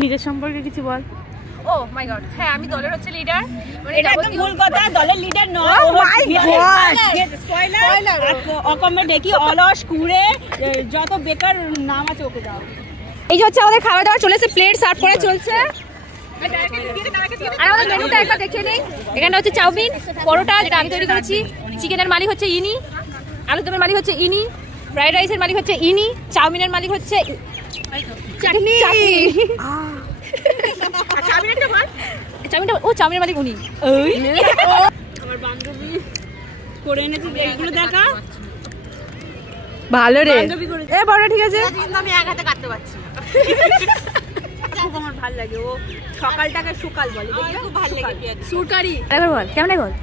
নিজের সম্পর্কে কিছু বল। ও মাই গড, হ্যাঁ আমি দলের হচ্ছে লিডার। এটা একদম ভুল কথা, দলের লিডার নয়, ও মাই গড স্পয়লার। অকমে ডেকি অলস কুড়ে যত বেকার নাম আছে ওকে দাও। এই যে হচ্ছে আমাদের খাওয়া দাওয়া চলেছে, প্লেট সার্ভ করে চলছে। আর আমাদের মেনুটা একবার দেখে নেই। এখানে হচ্ছে চাউমিন, পরোটা যেটা আমি তৈরি করেছি, চিকেনের মালিক হচ্ছে ইনি, আলুদমের মালিক হচ্ছে ইনি, ফ্রাইড রাইসের মালিক হচ্ছে ইনি, চাউমিনের মালিক হচ্ছে চাটনি। চাউমিনটা ও চাউমিনের মালিক উনি। আমার বান্ধবী করে এনেছে, এইগুলো দেখা ভালো রে। এ বড় ঠিক আছে, কিন্তু আমি এক হাতে কাটতে পারছি না। খুব আমার ভালো লাগে, ও সকালটাকে সকাল বলে, খুব ভালো লাগে। সুরকারি একবার বল, কেমন লাগে বল,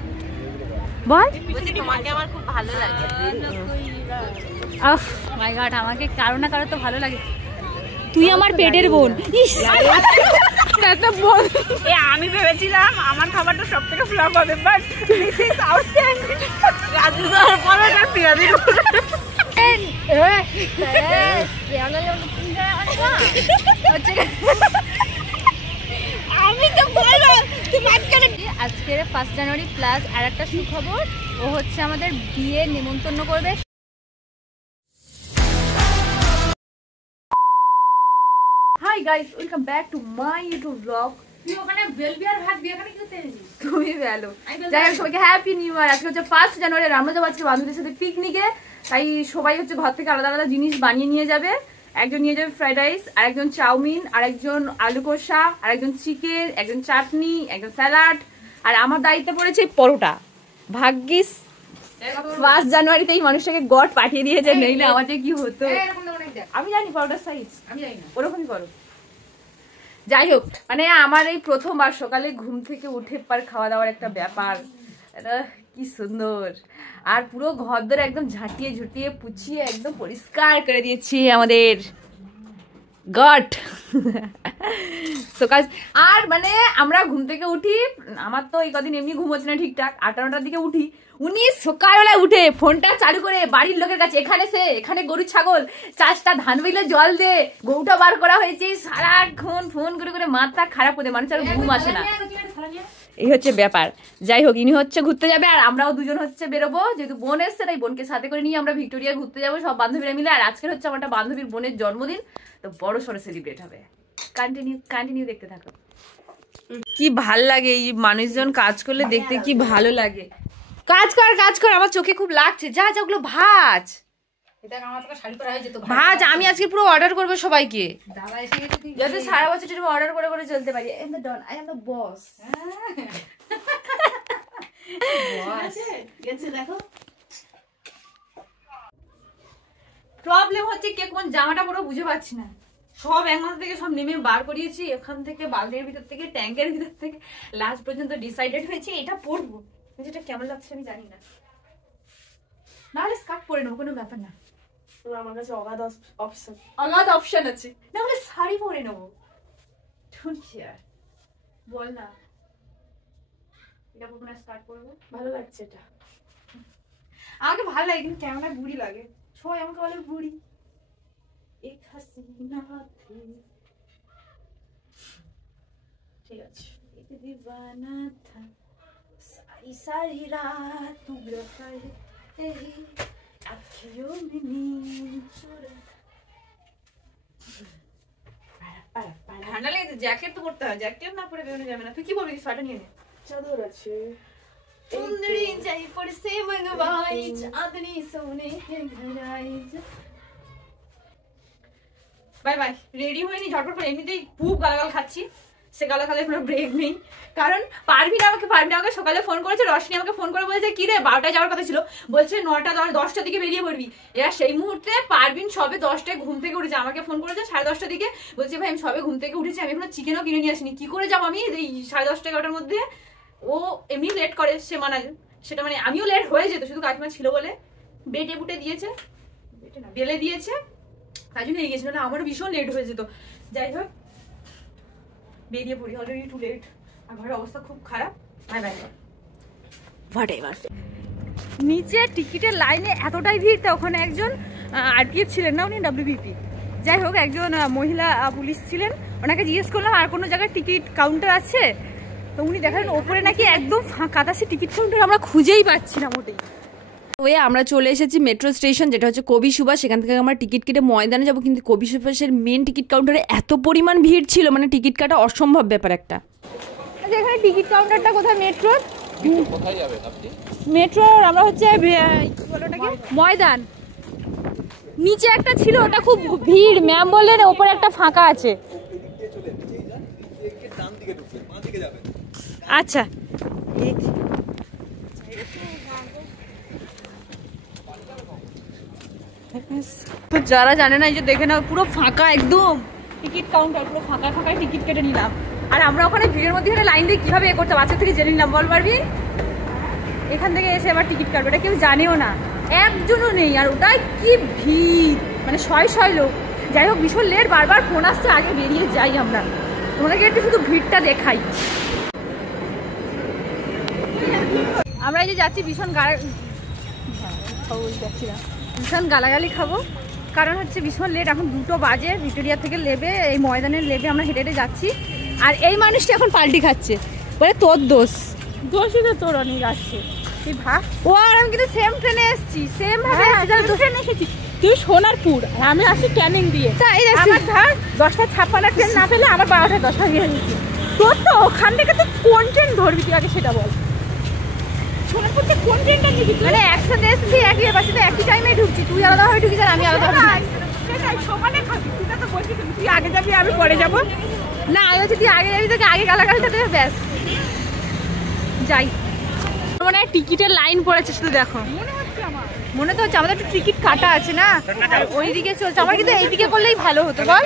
বল। বলছি তোমাকে আমার খুব ভালো লাগে। আহ মাই গড, আমাকে কারো না কারো তো ভালো লাগে। তুই আমার পেটের বোন। ইস এত বোন। আমি ভেবেছিলাম আমার খাবারটা সব থেকে ফ্লপ হবে, but this is outstanding. Raju sir পরোটা পেঁয়াজি আমি তো বলবো আজকের 1 জানুয়ারি প্লাস আর একটা সুখবর, ও হচ্ছে আমাদের বিয়ে নিমন্ত্রণ করবে। Hi guys, welcome back to my YouTube blog. তুমি ভালো। যাই হোক, সবাইকে হ্যাপি নিউ ইয়ার। আজকে হচ্ছে 1 জানুয়ারি, আমরা যাবো আজকে বান্ধবীদের সাথে পিকনিকে। তাই সবাই হচ্ছে ঘর থেকে আলাদা আলাদা জিনিস বানিয়ে নিয়ে যাবে। একজন নিয়ে যাবে ফ্রাইড রাইস, আর একজন চাউমিন, আর একজন আলু কষা, আর একজন চিকেন, একজন চাটনি, একজন স্যালাড, আর আমার দায়িত্ব পড়েছে পরোটা। ভাগ্যিস 1 জানুয়ারিতেই মানুষটাকে গড পাঠিয়ে দিয়েছে, নইলে আমাদের কি হতো। আমি জানি পরোটার সাইজ, আমি জানি না, ওরকমই করো। যাই হোক, মানে আমার এই প্রথমবার সকালে ঘুম থেকে উঠে পার খাওয়া দাওয়ার একটা ব্যাপার, এটা কি সুন্দর। আর পুরো ঘর দর একদম ঝাঁটিয়ে ঝুটিয়ে পুছিয়ে একদম পরিষ্কার করে দিয়েছি আমাদের গড সকাল। আর মানে আমরা ঘুম থেকে উঠি, আমার তো এই কদিন এমনি ঘুম হচ্ছে না ঠিকঠাক, 8-9টার দিকে উঠি। উনি সকালবেলায় উঠে ফোনটা চালু করে বাড়ির লোকের কাছে, এখানে গরু ছাগল 4টা ধান বইলে জল দে, গরুটা বার করা হয়েছে, সারাক্ষণ ফোন করে করে মাথা খারাপ হতে, মানুষ আর ঘুম আসে না। এই হচ্ছে ব্যাপার। যাই হোক, ইনি হচ্ছে ঘুরতে যাবে, আর আমরাও দুজন হচ্ছে বেরোবো, যেহেতু বোন এসছে তাই বোনকে সাথে করে নিয়ে আমরা ভিক্টোরিয়া ঘুরতে যাবো সব বান্ধবীরা মিলে। আর আজকের হচ্ছে আমার একটা বান্ধবীর বোনের জন্মদিন, তো বড় সড়ো সেলিব্রেট হবে। কন্টিনিউ দেখতে থাকো। কি ভাল লাগে এই মানুষজন কাজ করলে, দেখতে কি ভালো লাগে। কাজ কর, আমার চোখে খুব লাগছে। যা ওগুলো ভাজ। ভাজ, আমি আজকে পুরো অর্ডার করবো সবাইকে, যাতে সারা বছর অর্ডার করে করে চলতে পারি। I am the don, I am the boss. Problem হচ্ছে কে কোন জামাটা পুরো বুঝে পাচ্ছি না। সব এক মাস থেকে সব নেমে বার করিয়েছি, এখান থেকে বালতির ভিতর থেকে ট্যাঙ্কের ভিতর থেকে লাস্ট পর্যন্ত ডিসাইডেড হয়েছে এটা পরবো। যেটা কেমন লাগছে আমি জানি না, নাহলে স্কার্ট পরে নেবো, কোনো ব্যাপার না। আমার কাছে অগাধ অপশন আছে, নাহলে শাড়ি পরে নেবো। বল না, এটা পরবো না স্কার্ট পরবো? ভালো লাগছে এটা, আমাকে ভালো লাগে, কিন্তু ক্যামেরায় বুড়ি লাগে। সবাই আমাকে বলে বুড়ি। এক হাসিনা থি, ঠিক আছে, এক দিওয়ানা থা, সারি সারি রাত তু ব্রখায়ে তেরি আঁখিयों में नींद चुरा। ঠান্ডা লেগেছে, জ্যাকেট তো পরতে হয়, জ্যাকেট না পরে বেরোনো যাবে না। তুই কি বলবি? সোয়েটার নিয়ে নে। চাদর আছে। সুন্দরী যাই পড়ছে মঙ্গবাই, চাঁদনি সোনে হে ঘরাই। বাই বাই, রেডি হয়নি ঝটপট করে, এমনিতেই খুব গালাগাল খাচ্ছি। সে গালাগালের কোনো ব্রেক নেই, কারণ পারভিন আমাকে সকালে ফোন করেছে, রশনি আমাকে ফোন করে বলছে কি রে 12টায় যাওয়ার কথা ছিল, বলছে 9টা-10টার দিকে বেরিয়ে পড়বি। এরা সেই মুহূর্তে পারভিন সবে 10টায় ঘুম থেকে উঠেছে, আমাকে ফোন করেছে 10:30টার দিকে, বলছে ভাই আমি সবে ঘুম থেকে উঠেছি, আমি এখনো চিকেনও কিনে নিয়ে আসিনি, কি করে যাবো আমি এই 10:30-11টার মধ্যে। ও এমনি লেট করে, সে মানা, সেটা মানে আমিও লেট হয়ে যেত, শুধু কাকিমা ছিল বলে বেটে বুটে দিয়েছে, বেলে দিয়েছে, তাই জন্য এগিয়ে গেছিল, না আমারও ভীষণ লেট হয়ে যেত। যাই হোক, বেরিয়ে পড়ি, অলরেডি টু লেট, আর ঘরের অবস্থা খুব খারাপ। Bye bye, whatever. নিচে টিকিটের লাইনে এতটাই ভিড়, ওখানে একজন আরপিএফ ছিলেন না, উনি WBP, যাই হোক, একজন মহিলা পুলিশ ছিলেন, ওনাকে জিজ্ঞেস করলাম আর কোনো জায়গায় টিকিট কাউন্টার আছে, তো উনি দেখালেন ওপরে নাকি একদম ফাঁকা, তা সে টিকিট কাউন্টার আমরা খুঁজেই পাচ্ছি না মোটেই। ওই আমরা চলে এসেছি মেট্রো স্টেশন, যেটা হচ্ছে কবি সুভাষ, সেখান থেকে আমরা টিকিট কেটে ময়দানে যাবো, কিন্তু কবি সুভাষের মেন টিকিট কাউন্টারে এত পরিমাণ ভিড় ছিল, মানে টিকিট কাটা অসম্ভব ব্যাপার একটা। আচ্ছা, এখানে টিকিট কাউন্টারটা কোথায়? মেট্রোর কোথায় যাবেন আপনি? মেট্রোর আমরা হচ্ছে ময়দান, নিচে একটা ছিল, ওটা খুব ভিড়, ম্যাম বললেন ওপরে একটা ফাঁকা আছে। আচ্ছা, তো যারা জানে না, এই যে দেখে না, পুরো ফাঁকা একদম টিকিট কাউন্টার, পুরো ফাঁকা ফাঁকায় টিকিট কেটে নিলাম। আর আমরা ওখানে ভিড়ের মধ্যে লাইন দিয়ে কিভাবে এ করতে, বাচ্চা থেকে জেনে নিলাম, বল পারবি? এখান থেকে এসে আবার টিকিট কাটবে, এটা কেউ জানেও না, একজনও নেই, আর ওটাই কি ভিড়, মানে শয় শয় লোক। যাই হোক, ভীষণ লেট, বারবার ফোন আসছে, আগে বেরিয়ে যাই আমরা, তোমাদেরকে একটু শুধু ভিড়টা দেখাই। আমরা এই যে যাচ্ছি, ভীষণ গালাগালি খাবো, কারণ হচ্ছে ভীষণ লেট, এখন 2টো বাজে, ভিক্টোরিয়া থেকে লেবে, এই ময়দানের লেবে আমরা হেঁটে হেঁটে যাচ্ছি। আর এই মানুষটি এখন পাল্টি খাচ্ছে, বলে তোর দোষই তো তোর, অনেক আসছে, তুই ভাব। ও আর আমি কিন্তু সেম ট্রেনে এসেছি, সেম ভাবে ট্রেনে এসেছি, তুই সোনারপুর, আমি আসি ক্যানিং দিয়ে, আমার ধর 10:56 ট্রেন না পেলে আমার 12:10 হয়ে গেছে। তোর তো ওখান থেকে তুই কোন ট্রেন ধরবি, তুই আগে সেটা বল। সোনারপুর থেকে কোন ট্রেনটা নিবি? মানে একসাথে এসেছি, একই বাসে তো একই টাইমে ঢুকছি, তুই আলাদা হয়ে ঢুকিস আর আমি আলাদা হয়ে সমানে খাবি। তুই তো বলছিস তুই আগে যাবি, আমি পরে যাবো না, আমি হচ্ছে তুই আগে যাবি, তোকে আগে গালাগালিটা দেবে, ব্যাস যাই। মানে টিকিটের লাইন পড়েছে, শুধু দেখো, মনে তো হচ্ছে আমাদের একটু টিকিট কাটা আছে না, ওইদিকে চলছে। আমার কিন্তু এইদিকে করলেই ভালো হতো, বল,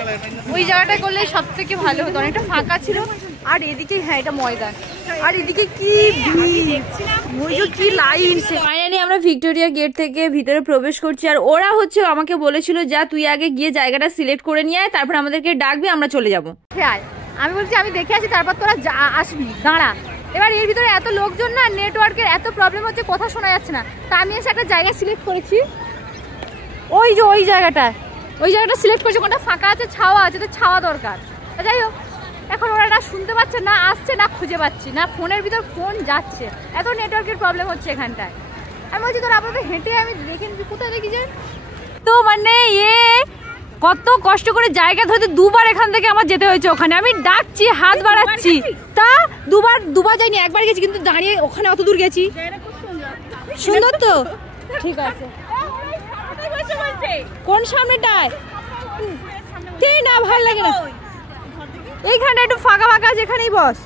ওই জায়গাটায় করলেই সব থেকে ভালো হতো, অনেকটা ফাঁকা ছিল। আর এদিকে, হ্যাঁ এটা ময়দান, আর এদিকে কি ভিড়, কি লাইন। ফাইনালি আমরা ভিক্টোরিয়া গেট থেকে ভিতরে প্রবেশ করছি, আর ওরা হচ্ছে আমাকে বলেছিল যা তুই আগে গিয়ে জায়গাটা সিলেক্ট করে নিয়ে আয়, তারপর আমাদেরকে ডাকবি, আমরা চলে যাবো। আমি বলছি আমি দেখে আসি, তারপর তোরা আসবি, দাঁড়া। এবার এর ভিতরে এত লোকজন না, নেটওয়ার্কের এত প্রবলেম হচ্ছে, কথা শোনা যাচ্ছে না, তা আমি এসে একটা জায়গা সিলেক্ট করেছি, ওই যে ওই জায়গাটা সিলেক্ট করেছি, কোনটা ফাঁকা আছে, ছাওয়া আছে, তো ছাওয়া দরকার। যাই হোক, এখন ওরা না শুনতে পাচ্ছে না, আসছে না, খুঁজে পাচ্ছি না, ফোনের ভিতর ফোন যাচ্ছে, এত নেটওয়ার্কের প্রবলেম হচ্ছে এখানটায়। আমি বলছি তোর আপাতত হেঁটে আমি দেখে নিবি, কোথায় দেখি যে, তো মানে কত কষ্ট করে জায়গা ধরতে 2বার এখান থেকে আমার যেতে হয়েছে ওখানে, আমি ডাকছি, হাত বাড়াচ্ছি, তা দুবার যাইনি, একবার গেছি, কিন্তু দাঁড়িয়ে ওখানে অত দূর গেছি। সুন্দর তো, ঠিক আছে। কোন সামনেটায়? না ভালো লাগে না, এইখানটা একটু ফাঁকা ফাঁকা আছে, এখানেই বস।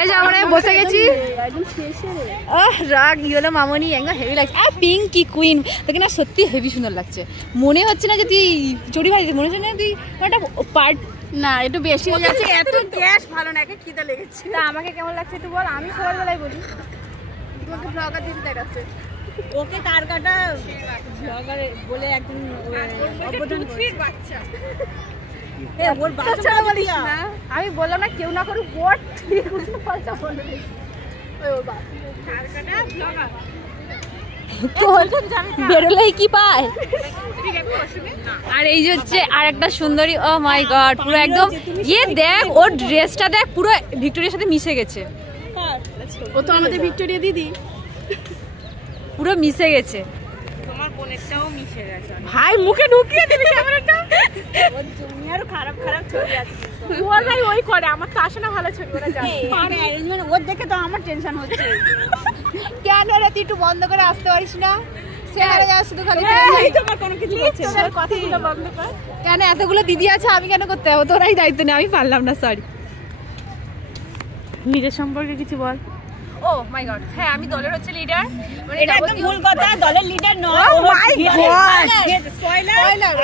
এই যে আমরা বসে গেছি, রাগ ইয়েলো মামনি একদম হেভি লাগছে। আর পিঙ্কি কুইন তোকে না সত্যি হেভি সুন্দর লাগছে, মনে হচ্ছে না যে তুই চড়ি ভাই, মনে হচ্ছে না তুই একটা পার্ট, না একটু বেশি হয়ে যাচ্ছে, এত গ্যাস ভালো না, খিদে লেগেছে। তা আমাকে কেমন লাগছে একটু বল, আমি সবার বেলায় বলি, তোমাকে ব্লগার দিতে দেখাচ্ছে, ওকে তার কাটা ব্লগার বলে একদম বাচ্চা। আমি বললাম না কেউ না করুক, বেরোলেই কি পায়। আর এই যে হচ্ছে আর একটা সুন্দরী, ও মাই গড, পুরো একদম দেখ, ওর ড্রেসটা দেখ, পুরো ভিক্টোরিয়ার সাথে মিশে গেছে। ও তো আমাদের ভিক্টোরিয়া দিদি, পুরো মিশে গেছে। তোমার বোনেরটাও মিশে গেছে ভাই, মুখে ঢুকিয়ে দিবি ক্যামেরাটা। ওর জুনিয়র খারাপ ছবি আছে, ওর ভাই ওই করে, আমার তো আসে না ভালো ছবি, ওরা জানে অ্যারেঞ্জমেন্ট, ওর দেখে তো আমার টেনশন হচ্ছে। কেন রে, তুই একটু বন্ধ করে আসতে পারিস না? সেখানে যা শুধু খালি তোমার কোনো কিছু হচ্ছে না, কথাগুলো বন্ধ কর। কেন এতগুলো দিদি আছে, আমি কেন করতে হবে? তোরাই দায়িত্ব নেই, আমি পারলাম না, সরি। নিজের সম্পর্কে কিছু বল। ও মাই গড, হ্যাঁ আমি দলের হচ্ছে লিডার, মানে এটা একদম ভুল কথা, দলের লিডার নয়, ও মাই গড, স্পয়লার,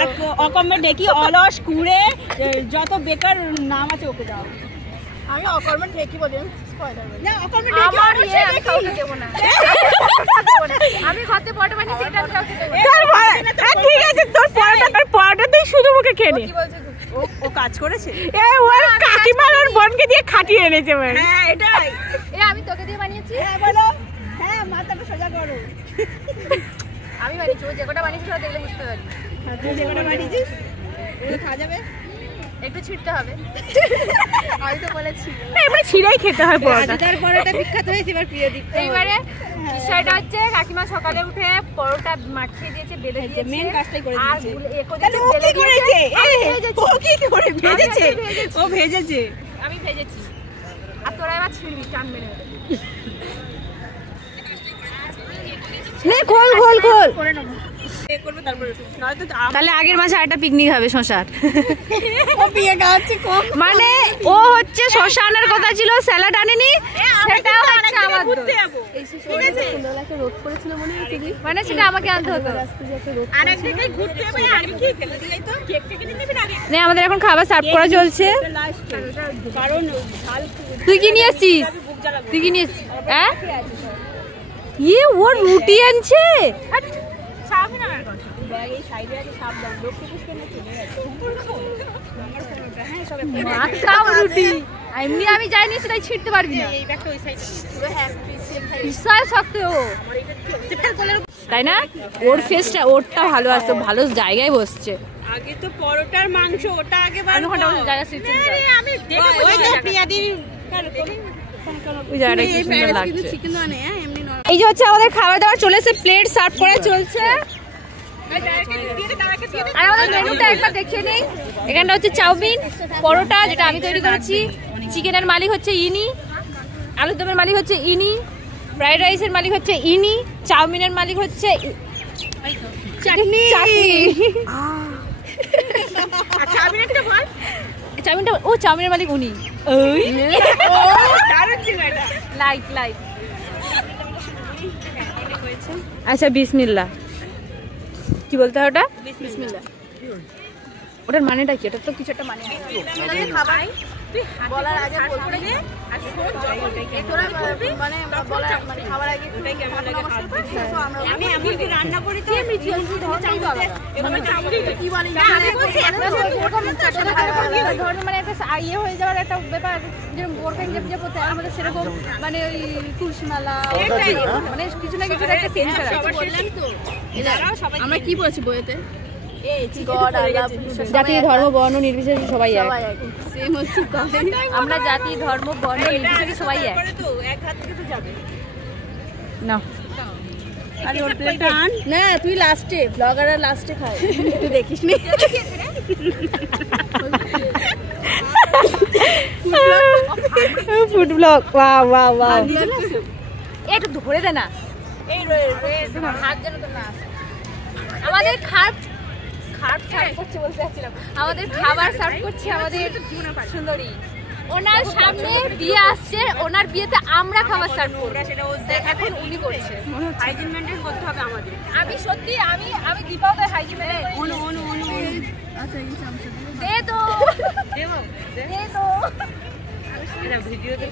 অকর্মে ডেকি, অলস কুড়ে, যত বেকার নাম আছে ওকে দাও। আমি অকর্মে ডেকি বলি, স্পয়লার বলি না, অকর্মে ডেকি আমি কাউকে দেব না, আমি ঘরে পরোটা বানিয়েছি, এটা আমি কাউকে দেব না। ঠিক আছে, তোর পরোটা তুই শুধু মুখে খেয়ে নে। কি বলছিস? ও কাজ করেছে, ওর কাকিমার ওর বোনকে দিয়ে খাটিয়ে এনেছে। হ্যাঁ এটাই, আমি তোকে দিয়ে বানিয়েছি। হ্যাঁ বলো, হ্যাঁ মাথাটা সোজা করো। আমি বানিয়েছি, ও যে কটা বানিয়েছি ওটা দেখলে বুঝতে পারবি। তুই যে কটা বানিয়েছিস খাওয়া যাবে, একটু ছিটতে হবে। আমি তো বলেছি এবারে ছিঁড়েই খেতে হয় পরোটা। তার পরোটা বিখ্যাত হয়েছে, এবার প্রিয় দিক। এইবারে বিষয়টা হচ্ছে কাকিমা সকালে উঠে পরোটা মাখিয়ে দিয়েছে, বেলে দিয়েছে, মেন কাজটাই করে আর দিয়েছে। একো দিয়েছে, বেলে দিয়েছে। ও কি করে ভেজেছে? ও ভেজেছে, আমি ভেজেছি। আর তোরা এবার ছিড়বি, টান মেরে নে খোল খোল খোল করে নেব। তাহলে আগের মাসে একটা পিকনিক হবে শশার। মানে ও হচ্ছে শশা আনার কথা ছিল, স্যালাড আনেনি, সেটাও হচ্ছে আমার দোষ। মানে সেটা আমাকে আনতে হতো। নে আমাদের এখন খাবার সার্ভ করা চলছে। তুই কি নিয়ে এসছিস? তুই কি নিয়ে এসছিস? হ্যাঁ ইয়ে ওর রুটি আনছে। এমনি আমি যাইনি, সেটাই ছিটতে পারবি না, বিশাল শক্ত ও, তাই না? ওর ফেসটা ওরটা ভালো আছে, ভালো জায়গায় বসছে। আগে তো পরোটার মাংস ওটা আগে জায়গা সিট আমি ওই তো পিয়াদির ওই জায়গাটা কি সুন্দর লাগছে। এই যে হচ্ছে আমাদের খাবার দাবার চলে এসে, প্লেট সার্ভ করে চলছে। আর আমাদের মেনুটা একবার দেখে নেই। এখানটা হচ্ছে চাউমিন, পরোটা যেটা আমি তৈরি করেছি, চিকেনের মালিক হচ্ছে ইনি, আলুর দমের মালিক হচ্ছে ইনি, ফ্রাইড রাইসের মালিক হচ্ছে ইনি, চাউমিনের মালিক হচ্ছে চাটনি। চাউমিনটা ও চাউমিনের মালিক উনি। Like like. আচ্ছা বিসমিল্লাহ কি বলতে হয় ওটা? বিসমিল্লাহ। ওটার মানেটা কি? ওটা তো কিছু একটা মানে আছে। খাবাই বলার আগে বলবি না, আর শোন তোরা মানে বলার মানে খাবার আগে আমি কি রান্না করি তো আমি কি বলি না, আমি বলছি ধর মানে একটা ইয়ে হয়ে যাওয়ার একটা ব্যাপার, যেরকম বোরখান যে পড়তে আমাদের সেরকম মানে ওই তুলসী মালা, মানে কিছু না কিছু একটা চেঞ্জ করা বললাম তো। আমরা কি বলছি বইতে? জাতি ধর্ম বর্ণ নির্বিশেষে সবাই এক। আমরা জাতি ধর্ম বর্ণ নির্বিশেষে সবাই এক। না না তুই লাস্টে ব্লগাররা লাস্টে খায়, তুই দেখিস নি? Food blog, wow wow wow. একটু ধরে দে না, এই হাত যেন তো না। আমাদের খাট সার্ভ করছে বলতে চাচ্ছিলাম, আমাদের খাবার সার্ভ করছে আমাদের সুন্দরী। ওনার সামনে বিয়ে আসছে, ওনার বিয়েতে আমরা খাবার সার্ভ করব, এখন উনি করছে। হাইজিন মেইনটেইন করতে হবে আমাদের। আমি সত্যি আমি দীপাও তাই হাইজিন দে তো এটা ভিডিওতে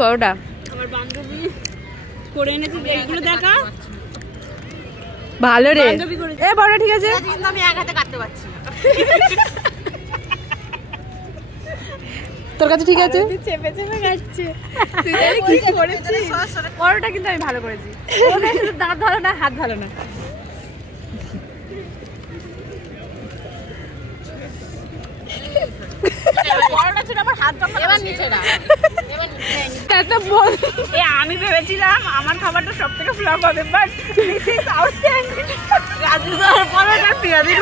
পরোটা আমার বান্ধবী করে এনেছে, এইগুলো দেখা ভালো রে। এ পরোটা ঠিক আছে, কিন্তু আমি এক হাতে কাটতে পারছি না। তোর কাছে ঠিক আছে? চেপে চেপে খাচ্ছে। পরোটা কিন্তু আমি ভালো করেছি, দাঁত ভালো না, হাত ভালো না। আমি ভেবেছিলাম আমার খাবারটা সব থেকে ফ্লপ হবে, but this is outstanding. Raju sir পরোটা পেঁয়াজি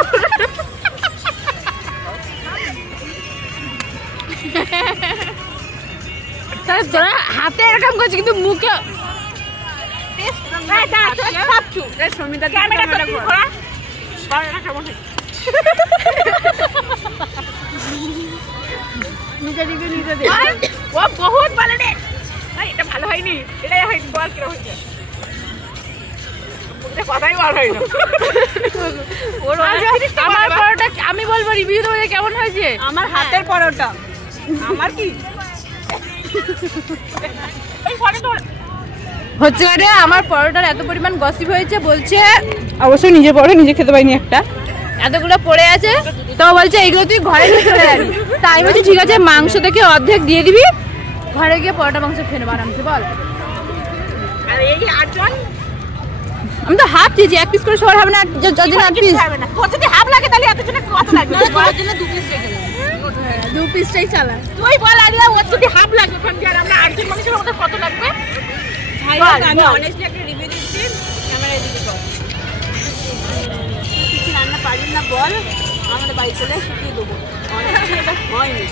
তোরা হাতে এরকম করছিস কিন্তু মুখে বহুত ভালো রে, এটা ভালো হয়নি, এটাই হয়নি, বল কিরকম হয়েছে? কথাই বল হয় না। আমার পরোটা আমি বলবো রিভিউ দেবো কেমন হয়েছে। আমার হাতের পরোটা আমার কি হচ্ছে মানে আমার পরোটার এত পরিমাণ গসিপ হয়েছে, বলছে অবশ্যই নিজের পরোটা নিজে খেতে পারিনি, একটা এতগুলো পড়ে আছে, তো বলছে এইগুলো তুই ঘরে নিয়ে চলে যাবি। তাই বলছি ঠিক আছে, মাংস থেকে অর্ধেক দিয়ে দিবি, ঘরে গিয়ে পরোটা মাংস খেয়ে নেবো আরামসে। বল আর এই আটজন আমি তো হাফ চেয়েছি, 1 পিস করে সবার হবে না, যার জন্য 1 পিস হবে না। তোর যদি হাফ লাগে তাহলে এতজনে কত লাগবে? তোর জন্য 2 পিস রেখে দেব। 2 পিসটাই চালা। তুই বল আগে ওর যদি হাফ লাগে ওখান দিয়ে আমরা 8 জন মানুষের মধ্যে কত লাগবে? ভাই আমি অনেস্টলি একটা রিভিউ দিচ্ছি, ক্যামেরায় দিকে কর। কিছু রান্না পারিস না বল, আমাদের বাড়ি চলে শিখিয়ে দেবো। হয়নি,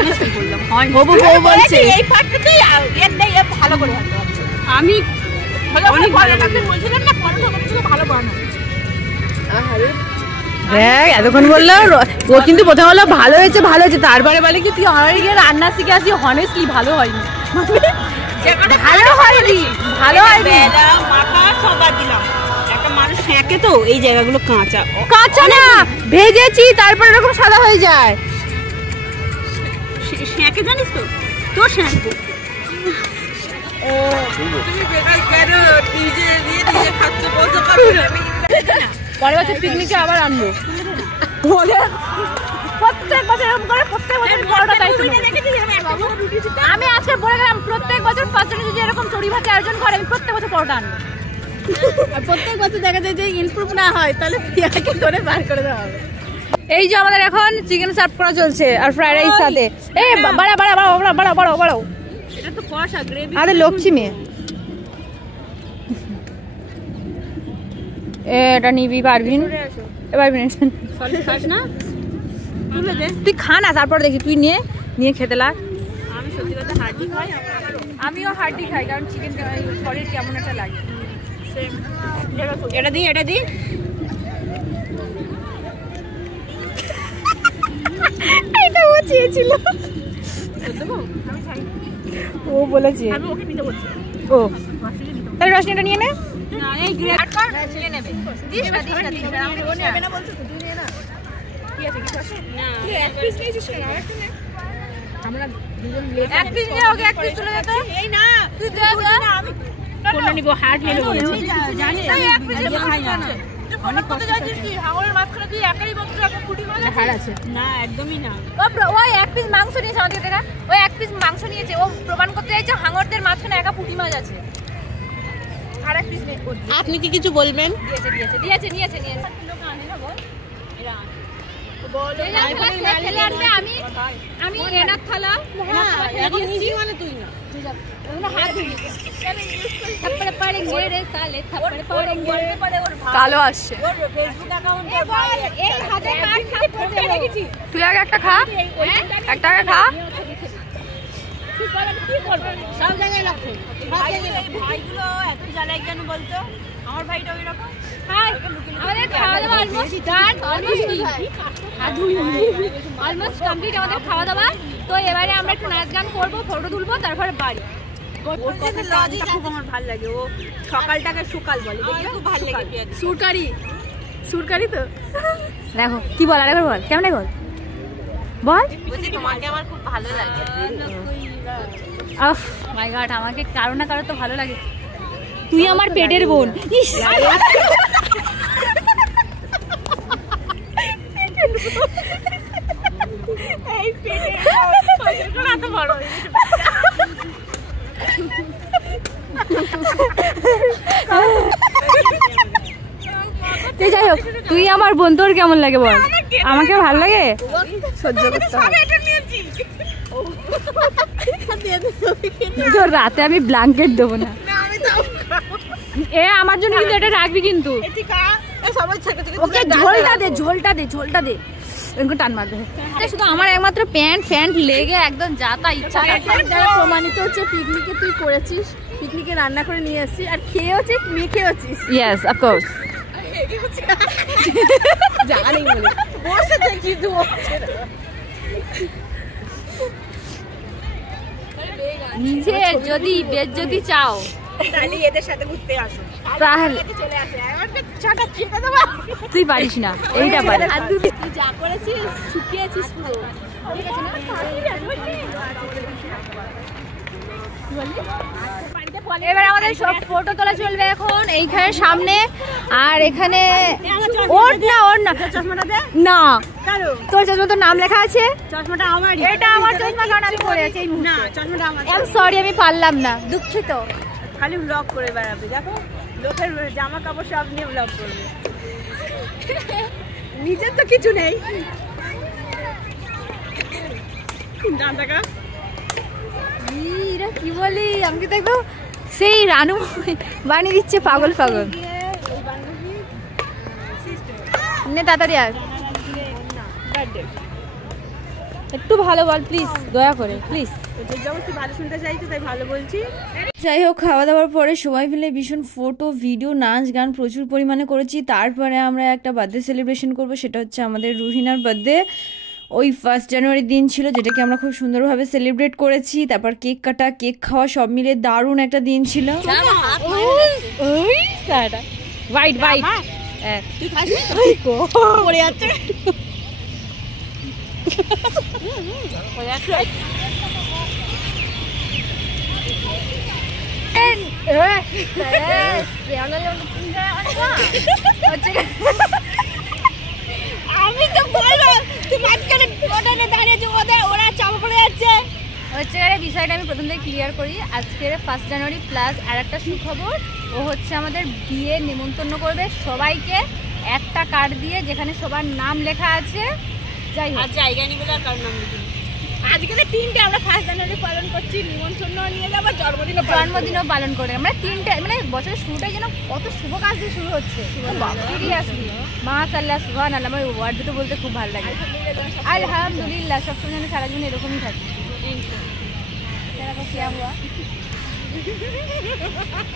অনেস্টলি বললাম হয়নি। হবু বউ বলছে এই পার্টটাতেই এর নেই, এর ভালো করে হবে। আমি অনেক ভালো লাগবে বলছিলাম না, পরোটা বানাচ্ছিল ভালো বানানো। দেখ এতক্ষণ বললো ও কিন্তু প্রথমে বললো ভালো হয়েছে ভালো হয়েছে, তারপরে বলে কি তুই আমার গিয়ে রান্না শিখে আসি, হনেস্টলি ভালো হয়নি, ভালো হয়নি, ভালো হয়নি। মাথা সবার দিলাম, একটা মানুষ হ্যাঁকে তো এই জায়গাগুলো কাঁচা কাঁচা না ভেজেছি তারপর এরকম সাদা হয়ে যায়। হ্যাঁকে জানিস তো, তোর হ্যাঁকে পরের বছর পিকনিকে আবার আনবো, প্রত্যেক বছর এরকম করে, প্রত্যেক বছর পরোটা দায়িত্ব আমি আজকে বলে গেলাম, প্রত্যেক বছর ফার্স্ট জানুয়ারি যদি এরকম চড়ি ভাতি আয়োজন করে আমি প্রত্যেক বছর পরোটা আনবো। আর প্রত্যেক বছর দেখা যায় যে ইমপ্রুভ না হয় তাহলে পিয়াকে ধরে বার করে দেওয়া হবে। এই যে আমাদের এখন চিকেন সার্ভ করা চলছে আর ফ্রাইড রাইস সাথে, এই বাড়া বাড়া বাড়া বাড়া বাড়া বাড়াও, এটা তো কষা গ্রেভি। আমাদের লক্ষ্মী মেয়ে, এটা নিবি পারবিন, পারবিন খাস না, তুলে দে। তুই খা না, তারপর দেখি তুই নিয়ে খেতে লাগ। আমি সত্যি কথা হাড্ডি খাই, আমিও হাড্ডি খাই, কারণ চিকেন শরীর কেমন একটা লাগে। এটা দিই, এটা দিই। এটা ও চেয়েছিল, ও বলেছে, আমি ওকে নিতে বলছি। ও তাহলে রসনিটা নিয়ে নে। না এই গ্রেভি নিয়ে নেবে, দিস না দিস না দিস না, ও নেবে না বলছো তো, তুই নে না। কি আছে কিছু আছে না, তুই এক পিস নিয়েছিস না, আরেকটা নে। আমরা দুজন লেট, এক পিস নিয়ে ওকে এক পিস তুলে যেতে। এই না তুই দে না, আমি কোনটা নিব, হার্ট নেব বলেছি। জানি এক পিস খাই না, অনেক কত যাচ্ছিস তুই, হাঙরের মাঝখানে তুই একাই মাত্র একটা ফুটি মাছ হাড় আছে না, একদমই না। ওই এক পিস মাংস নিয়েছে আমাদের থেকে, ওই এক পিস মাংস নিয়েছে, ও প্রমাণ করতে চাইছে হাঙরদের মাঝখানে একা পুঁটি মাছ আছে। আর এক পিস নিয়ে আপনি কি কিছু বলবেন? নিয়েছে আমি এনার থালা এখন নিজেই মানে তুই না, কালো আসছে, ফেসবুক অ্যাকাউন্টে তুই আগে একটা খা, একটা আগে খা। সব জায়গায় রাখো। ভাইগুলো এত জ্বালায় কেন বলতো? আমার ভাইটা ওই রকম। আমাদের খাওয়া দাওয়া অলমোস্ট কমপ্লিট, আমাদের খাওয়া দাওয়া। তো এবারে আমরা একটু নাচ গান করবো, ফটো তুলবো, তারপরে বাড়ি। খুব আমার ভালো লাগে, ও সকালটাকে সুকাল বলে, খুব ভালো লাগে। সুরকারি তো দেখো কি বল, আরেকবার বল, কেমন বল, বল। তোমাকে আমার খুব ভালো লাগে। আহ মাই গড, আমাকে কারো না কারো তো ভালো লাগে, তুই আমার পেটের বোন। ইস এই পেটে এত বড় যাই হোক, তুই আমার বোন, তোর কেমন লাগে বল? আমাকে ভালো লাগে, সহ্য করতে হবে। তোর রাতে আমি ব্ল্যাঙ্কেট দেবো না, আমার জন্য কিন্তু এটা রাখবি কিন্তু। ওকে ঝোলটা দে এরকম টান মারবে। শুধু আমার একমাত্র প্যান্ট লেগে একদম যা তা ইচ্ছা। যারা প্রমাণিত হচ্ছে পিকনিকে তুই করেছিস, পিকনিকে রান্না করে নিয়ে আসছিস আর খেয়েওছিস, মেখেওছিস। ইয়েস অফকোর্স, জানি বলে বসে দেখি তো। নিজে যদি বেজ্জতি চাও তাহলে এদের সাথে ঘুরতে আসো, তাহলে চলে আসে। আমাকে ছটা খেতে দেবো, তুই পারিস না, এইটা পারিস। আর তুই যা করেছিস শুকিয়েছিস পুরো। এবার আমাদের সব ফটো তোলা চলবে এখন এইখানে সামনে, আর এখানে ওর না চশমাটা দে না, কারো তোর চশমা তোর নাম লেখা আছে, চশমাটা আমারই। এটা আমার চশমা, কারণ আমি পরে আছি এই মুহূর্তে। না চশমাটা আমার। আই এম সরি, আমি পারলাম না, দুঃখিত। খালি ব্লগ করে বেড়াবে, দেখো লোকের জামা কাপড় সব নিয়ে ব্লগ করবে, নিজের তো কিছু নেই। এরা কি বলি, আমাকে দেখো সেই রানু বানিয়ে দিচ্ছে পাগল পাগল। নে তাড়াতাড়ি আর একটু ভালো বল প্লিজ, দয়া করে প্লিজ। ভালো শুনতে চাইছো তাই ভালো বলছি। যাই হোক, খাওয়া দাওয়ার পরে সময় ফেলে ভীষণ ফটো ভিডিও নাচ গান প্রচুর পরিমাণে করেছি। তারপরে আমরা একটা বার্থডে সেলিব্রেশন করব, সেটা হচ্ছে আমাদের রুহিনার বার্থডে। ওই 1 জানুয়ারির দিন ছিল, যেটাকে আমরা খুব সুন্দরভাবে সেলিব্রেট করেছি। তারপর কেক কাটা, কেক খাওয়া, সব মিলে দারুণ একটা দিন ছিল। হোয়াইট হোয়াইট পড়ে যাচ্ছে। আমি তো বলবো তুই মাঝখানে ওটানে দাঁড়িয়েছো, ওরা চাপা পড়ে যাচ্ছে। হচ্ছে বিষয়টা আমি প্রথম থেকে ক্লিয়ার করি। আজকের 1 জানুয়ারি প্লাস আর একটা সুখবর, ও হচ্ছে আমাদের বিয়ে নিমন্ত্রণ করবে সবাইকে একটা কার্ড দিয়ে, যেখানে সবার নাম লেখা আছে। যাই হোক, জায়গা নিয়ে বলে আর কার নাম লিখি। আজকে 3টে আমরা 1 জানুয়ারি পালন করছি, নিমন্ত্রণ নিয়ে যাবো, জন্মদিনও পালন করে। আমরা 3টে মানে বছরের শুরুটাই যেন কত শুভ কাজ দিয়ে শুরু হচ্ছে। সিরিয়াসলি মাশাআল্লাহ সুবহানাল্লাহ, আমার ওয়ার্ড দুটো বলতে খুব ভালো লাগে। আলহামদুলিল্লাহ, সবসময় যেন সারা জীবন এরকমই থাকে।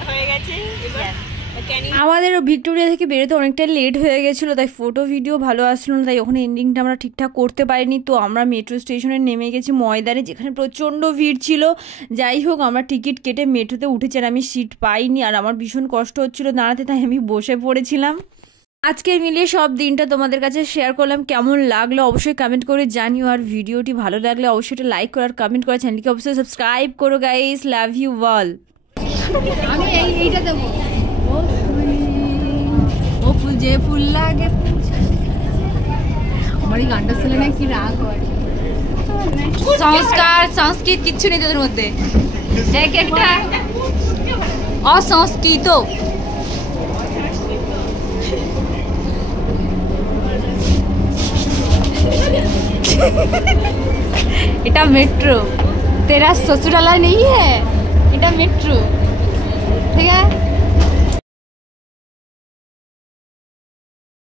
হয়ে গেছে। আমাদের ভিক্টোরিয়া থেকে বেরোতে অনেকটা লেট হয়ে গেছিলো, তাই ফটো ভিডিও ভালো আসলো না, তাই ওখানে এন্ডিংটা আমরা ঠিকঠাক করতে পারিনি। তো আমরা মেট্রো স্টেশনে নেমে গেছি ময়দানে, যেখানে প্রচণ্ড ভিড় ছিল। যাই হোক, আমরা টিকিট কেটে মেট্রোতে উঠেছি, আর আমি সিট পাইনি, আর আমার ভীষণ কষ্ট হচ্ছিলো দাঁড়াতে, তাই আমি বসে পড়েছিলাম। আজকের মিলিয়ে সব দিনটা তোমাদের কাছে শেয়ার করলাম। কেমন লাগলো অবশ্যই কমেন্ট করে জানিও, আর ভিডিওটি ভালো লাগলে অবশ্যই একটা লাইক করো আর কমেন্ট করো, চ্যানেলকে অবশ্যই সাবস্ক্রাইব করো গাইস। Love you all. আমি এইটা দেবো। ও ফুল যে ফুল লাগে, আমার এই গানটা শুনে না কি রাগ হয়। সংস্কার সংস্কৃত কিচ্ছু নেই তোদের মধ্যে, এক একটা অসংস্কৃত। এটা मेट्रो, तेरा ससुराला नहीं है, এটা मेट्रो, ठीक है।